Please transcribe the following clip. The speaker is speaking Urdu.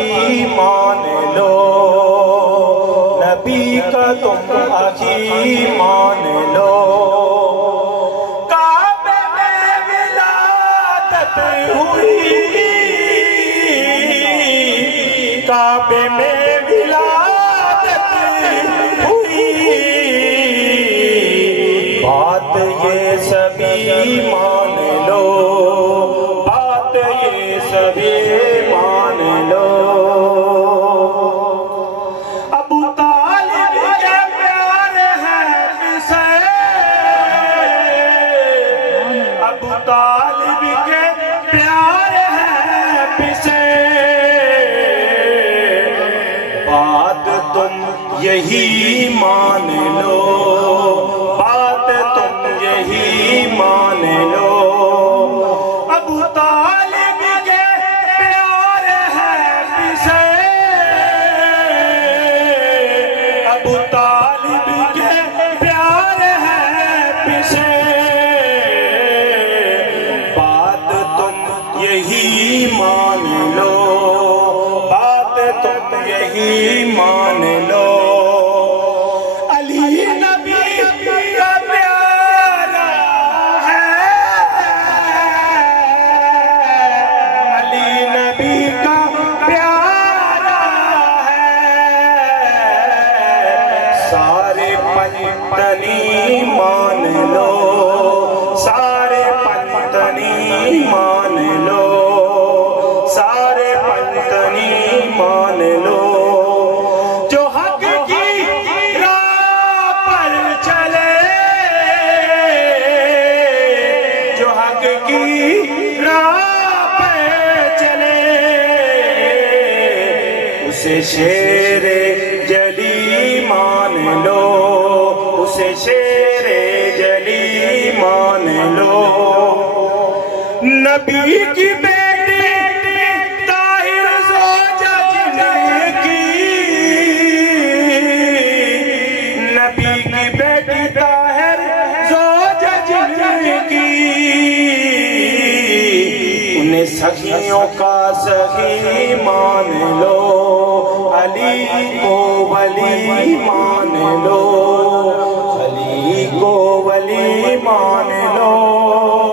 اخی مان لو، نبی کا تم اخی مان لو۔ کعبے میں ولادت ہوئی، کعبے میں ولادت ہوئی، بات یہ سبھی مان لو، بات یہ سبھی مان لو۔ ابو طالب کے پیار ہے پسے، ابو طالب کے پیار ہے پسے، بات تم یہی مان لو، بات تم یہی مان لو۔ ابو طالب کے پیار ہے پسے، ابو طالب کے پیار ہے پسے، بات تم یہی مان لو، بات تم یہی مان لو۔ علی نبی کا پیارا ہے، علی نبی کا پیارا ہے، سارے پنجتنی مان لو، سارے پنجتنی مان لو، سارے پنجتنی مان لو۔ جو حق کی راہ پر چلے، جو حق کی راہ پر چلے، اسے شیر جلی مان لو، اسے شیر جلی مان لو۔ نبی کی بیٹی طاہر زوجہ جن کی، نبی کی بیٹی طاہر زوجہ جن کی، انہیں سخیوں کا سخی مان لو، علی کو ولی مان لو، علی کو ولی مان لو۔